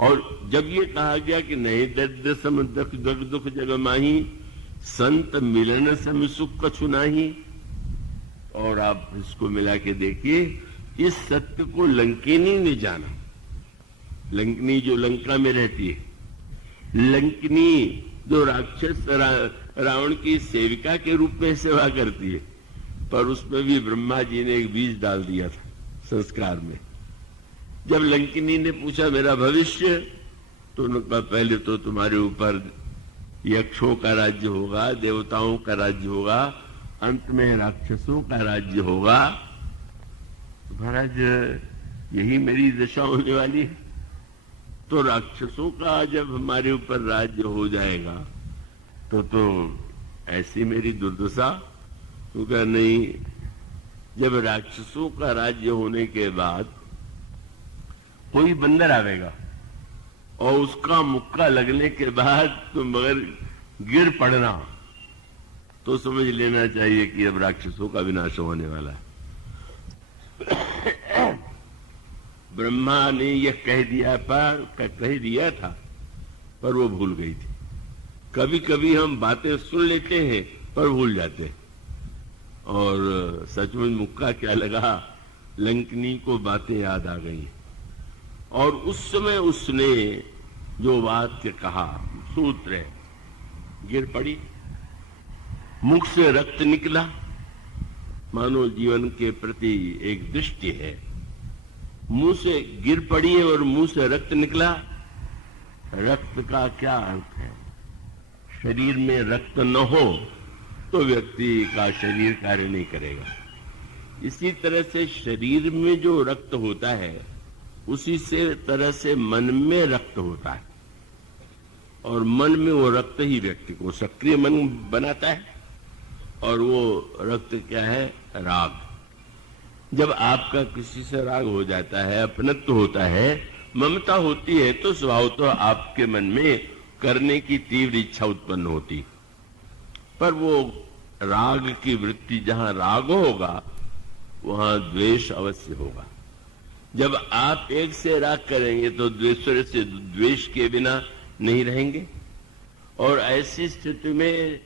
और जब ये कहा गया कि नहीं दर्द सम दुख दुख जग माही, संत मिलन सम सुख कछु नाही, और आप इसको मिला के देखिए, इस सत्य को लंकिनी ने जाना। लंकिनी जो लंका में रहती है, लंकिनी जो राक्षस रावण की सेविका के रूप में सेवा करती है, पर उसमें भी ब्रह्मा जी ने एक बीज डाल दिया था संस्कार में। जब लंकिनी ने पूछा मेरा भविष्य, तो उन्होंने कहा पहले तो तुम्हारे ऊपर यक्षों का राज्य होगा, देवताओं का राज्य होगा, अंत में राक्षसों का राज्य होगा। तो महाराज यही मेरी दशा होने वाली है। तो राक्षसों का जब हमारे ऊपर राज्य हो जाएगा तो ऐसी मेरी दुर्दशा। तो कहा नहीं, जब राक्षसों का राज्य होने के बाद कोई बंदर आवेगा और उसका मुक्का लगने के बाद तुम मगर गिर पड़ना, तो समझ लेना चाहिए कि अब राक्षसों का विनाश होने वाला है। ब्रह्मा ने यह कह दिया था, पर वो भूल गई थी। कभी कभी हम बातें सुन लेते हैं पर भूल जाते हैं, और सचमुच मुक्का क्या लगा, लंकिनी को बातें याद आ गई। और उस समय उसने जो वाक्य कहा, सूत्र है, गिर पड़ी, मुख से रक्त निकला, मानो जीवन के प्रति एक दृष्टि है। मुंह से गिर पड़ी है और मुंह से रक्त निकला। रक्त का क्या अर्थ है? शरीर में रक्त न हो तो व्यक्ति का शरीर कार्य नहीं करेगा। इसी तरह से शरीर में जो रक्त होता है, उसी से तरह से मन में रक्त होता है, और मन में वो रक्त ही व्यक्ति को सक्रिय मन बनाता है। और वो रक्त क्या है? राग। जब आपका किसी से राग हो जाता है, अपनत्व होता है, ममता होती है, तो स्वभाव तो आपके मन में करने की तीव्र इच्छा उत्पन्न होती। पर वो राग की वृत्ति, जहां राग होगा वहां द्वेष अवश्य होगा। जब आप एक से राग करेंगे तो द्वेषर से द्वेष के बिना नहीं रहेंगे। और ऐसी स्थिति में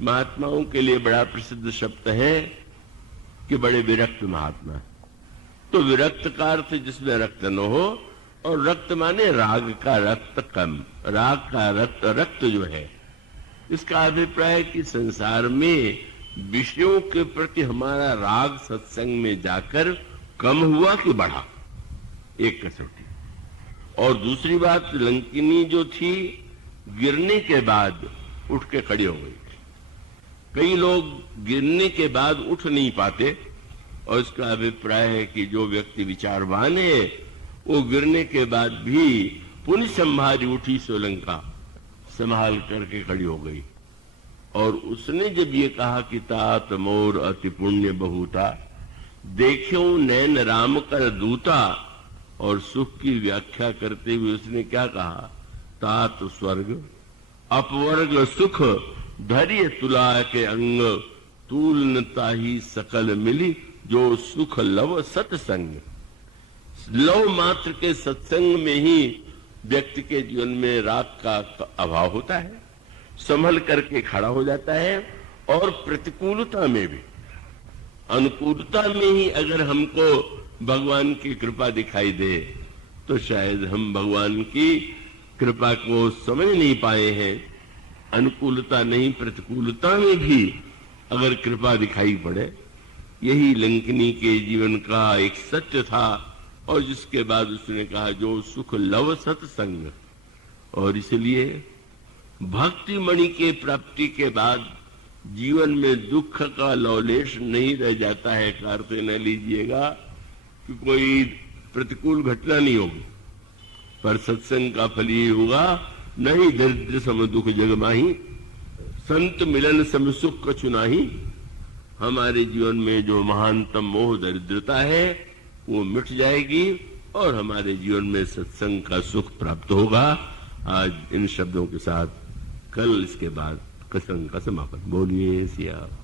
महात्माओं के लिए बड़ा प्रसिद्ध शब्द है कि बड़े विरक्त महात्मा। तो विरक्त का अर्थ जिसमें रक्त न हो, और रक्त माने राग का रक्त कम, राग का रक्त जो है, इसका अभिप्राय है कि संसार में विषयों के प्रति हमारा राग सत्संग में जाकर कम हुआ कि बढ़ा, एक कसौटी। और दूसरी बात, लंकिनी जो थी, गिरने के बाद उठ के खड़ी हो गई। कई लोग गिरने के बाद उठ नहीं पाते, और इसका अभिप्राय है कि जो व्यक्ति विचारवान है वो गिरने के बाद भी पुण्य संभारी उठी, सोलंका संभाल करके खड़ी हो गई। और उसने जब ये कहा कि तात मोर अति पुण्य बहुता, देखो नैन राम कर दूता, और सुख की व्याख्या करते हुए उसने क्या कहा? तात स्वर्ग अपवर्ग सुख, धैर्य तुला के अंग, तूल न ताही सकल मिली, जो सुख लव सत्संग। लव मात्र के सत्संग में ही व्यक्ति के जीवन में राग का अभाव होता है, संभल करके खड़ा हो जाता है। और प्रतिकूलता में भी, अनुकूलता में ही अगर हमको भगवान की कृपा दिखाई दे, तो शायद हम भगवान की कृपा को समझ नहीं पाए हैं। अनुकूलता नहीं, प्रतिकूलता में भी अगर कृपा दिखाई पड़े, यही लंकिनी के जीवन का एक सत्य था। और जिसके बाद उसने कहा जो सुख लव सत्संग। और इसलिए भक्ति मणि के प्राप्ति के बाद जीवन में दुख का लवलेश नहीं रह जाता है। अर्थ न लीजिएगा कि कोई प्रतिकूल घटना नहीं होगी, पर सत्संग का फल ये होगा, नहीं दरिद्र सम दुख जग माही, संत मिलन सम सुख कछु नाही। हमारे जीवन में जो महानतम मोह दरिद्रता है वो मिट जाएगी, और हमारे जीवन में सत्संग का सुख प्राप्त होगा। आज इन शब्दों के साथ कल इसके बाद सत्संग का समापन। बोलिए सिया।